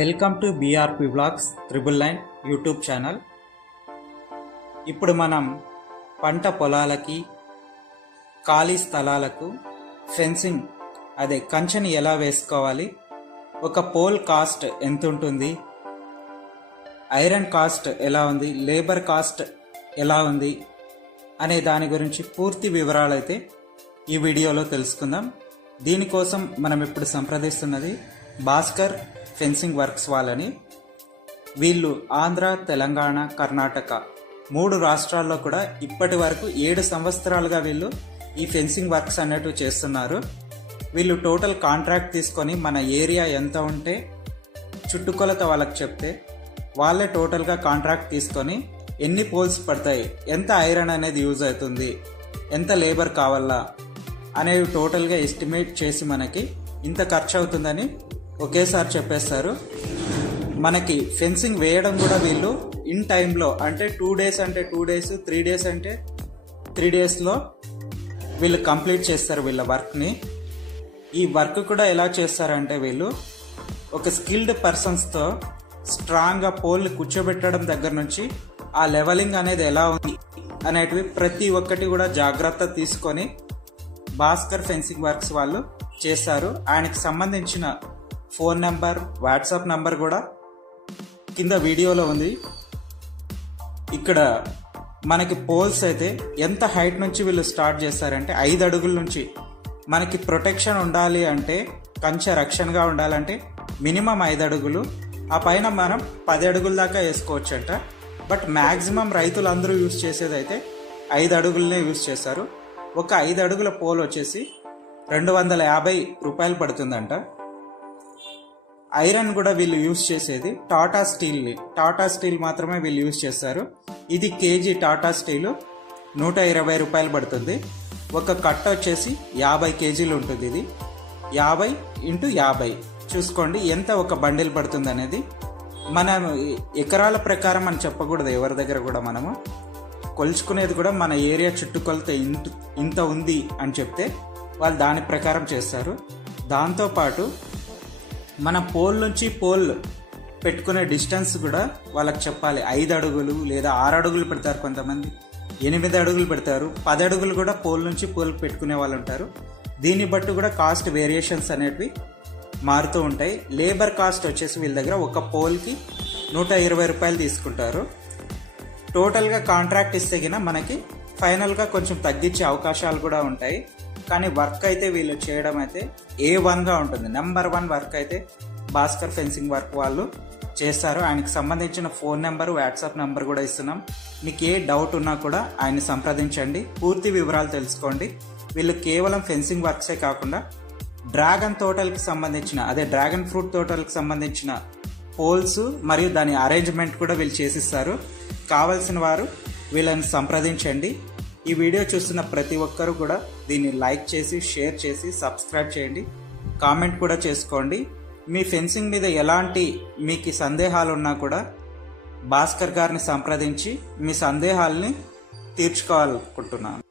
Welcome to BRP blogs 999 YouTube channel. ఇప్పుడు మనం పంట పొలాలకి ఖాళీ స్థలాలకు ఫెన్సింగ్ కంచెని ఎలా వేసుకోవాలి, ఒక పోల్ కాస్ట్ ఎంత ఉంటుంది, ఐరన్ కాస్ట్ ఎలా ఉంది, లేబర్ కాస్ట్ ఎలా ఉంది అనే దాని గురించి పూర్తి వివరాలు అయితే ఈ వీడియోలో తెలుసుకుందాం. దీనికోసం మనం ఇప్పుడు సంప్రదిస్తున్నది భాస్కర్ ఫెన్సింగ్ వర్క్స్ వాళ్ళని. వీళ్ళు ఆంధ్ర, తెలంగాణ, కర్ణాటక 3 రాష్ట్రాల్లో కూడా ఇప్పటి వరకు 7 సంవత్సరాలుగా వీళ్ళు ఈ ఫెన్సింగ్ వర్క్స్ అనేటివి చేస్తున్నారు. వీళ్ళు టోటల్ కాంట్రాక్ట్ తీసుకొని మన ఏరియా ఎంత ఉంటే చుట్టుకొలత వాళ్ళకి చెప్తే వాళ్ళే టోటల్గా కాంట్రాక్ట్ తీసుకొని ఎన్ని పోల్స్ పడతాయి, ఎంత ఐరన్ అనేది యూజ్ అవుతుంది, ఎంత లేబర్ కావాలా అనేవి టోటల్గా ఎస్టిమేట్ చేసి మనకి ఇంత ఖర్చు అవుతుందని ఒకేసారి చెప్పేస్తారు. మనకి ఫెన్సింగ్ వేయడం కూడా వీళ్ళు ఇన్ టైంలో, అంటే 2 days అంటే 2 days, 3 days అంటే 3 daysలో వీళ్ళు కంప్లీట్ చేస్తారు వీళ్ళ వర్క్ని. ఈ వర్క్ కూడా ఎలా చేస్తారంటే వీళ్ళు ఒక స్కిల్డ్ పర్సన్స్తో స్ట్రాంగ్గా పోల్ని కూర్చోబెట్టడం దగ్గర నుంచి ఆ లెవెలింగ్ అనేది ఎలా ఉంది అనేటివి ప్రతి ఒక్కటి కూడా జాగ్రత్త తీసుకొని భాస్కర్ ఫెన్సింగ్ వర్క్స్ వాళ్ళు చేస్తారు. ఆయనకి సంబంధించిన ఫోన్ నెంబర్, వాట్సాప్ నెంబర్ కూడా కింద వీడియోలో ఉంది. ఇక్కడ మనకి పోల్స్ అయితే ఎంత హైట్ నుంచి వీళ్ళు స్టార్ట్ చేస్తారంటే 5 అడుగుల నుంచి. మనకి ప్రొటెక్షన్ ఉండాలి అంటే, కంచె రక్షణగా ఉండాలంటే మినిమం 5 అడుగులు, ఆ పైన మనం 10 అడుగుల దాకా వేసుకోవచ్చు అంట. బట్ మ్యాక్సిమం రైతులందరూ యూజ్ చేసేది అయితే 5 అడుగులనే యూజ్ చేస్తారు. ఒక 5 అడుగుల పోల్ వచ్చేసి 250 రూపాయలు పడుతుందంట. ఐరన్ కూడా వీళ్ళు యూజ్ చేసేది టాటా స్టీల్ మాత్రమే వీళ్ళు యూజ్ చేస్తారు. ఇది కేజీ టాటా స్టీల్ 120 రూపాయలు పడుతుంది. ఒక కట్ట వచ్చేసి 50 కేజీలు ఉంటుంది. ఇది 50 × 50 చూసుకోండి ఎంత ఒక బండిల్ పడుతుంది అనేది. మనం ఎకరాల ప్రకారం అని చెప్పకూడదు, ఎవరి దగ్గర కూడా మనము కొలుచుకునేది కూడా మన ఏరియా చుట్టుకొలత ఇంత ఉంది అని చెప్తే వాళ్ళు దాని ప్రకారం చేస్తారు. దాంతోపాటు మన పోల్ నుంచి పోల్ పెట్టుకునే డిస్టెన్స్ కూడా వాళ్ళకి చెప్పాలి. 5 అడుగులు లేదా 6 అడుగులు పెడతారు, కొంతమంది 8 అడుగులు పెడతారు, 10 అడుగులు కూడా పోల్ నుంచి పోల్ పెట్టుకునే వాళ్ళు ఉంటారు. దీన్ని బట్టి కూడా కాస్ట్ వేరియేషన్స్ అనేటివి మారుతూ ఉంటాయి. లేబర్ కాస్ట్ వచ్చేసి వీళ్ళ దగ్గర ఒక పోల్కి 120 రూపాయలు తీసుకుంటారు. టోటల్గా కాంట్రాక్ట్ ఇస్తే గిన మనకి ఫైనల్గా కొంచెం తగ్గించే అవకాశాలు కూడా ఉంటాయి. కానీ వర్క్ అయితే వీళ్ళు చేయడం అయితే A1గా ఉంటుంది. నెంబర్ 1 వర్క్ అయితే భాస్కర్ ఫెన్సింగ్ వర్క్ వాళ్ళు చేస్తారు. ఆయనకు సంబంధించిన ఫోన్ నెంబర్, వాట్సాప్ నెంబర్ కూడా ఇస్తున్నాం. మీకు ఏ డౌట్ ఉన్నా కూడా ఆయన సంప్రదించండి, పూర్తి వివరాలు తెలుసుకోండి. వీళ్ళు కేవలం ఫెన్సింగ్ వర్క్సే కాకుండా డ్రాగన్ తోటలకు సంబంధించిన, డ్రాగన్ ఫ్రూట్ తోటలకు సంబంధించిన పోల్స్ మరియు దాని అరేంజ్మెంట్ కూడా వీళ్ళు చేసిస్తారు. కావలసిన వారు వీళ్ళని సంప్రదించండి. ఈ వీడియో చూస్తున్న ప్రతి ఒక్కరూ కూడా దీన్ని లైక్ చేసి, షేర్ చేసి, సబ్స్క్రైబ్ చేయండి, కామెంట్ కూడా చేసుకోండి. మీ ఫెన్సింగ్ మీద ఎలాంటి మీకు సందేహాలు ఉన్నా కూడా భాస్కర్ గారిని సంప్రదించి మీ సందేహాలని తీర్చుకోవాలనుకుంటున్నాను.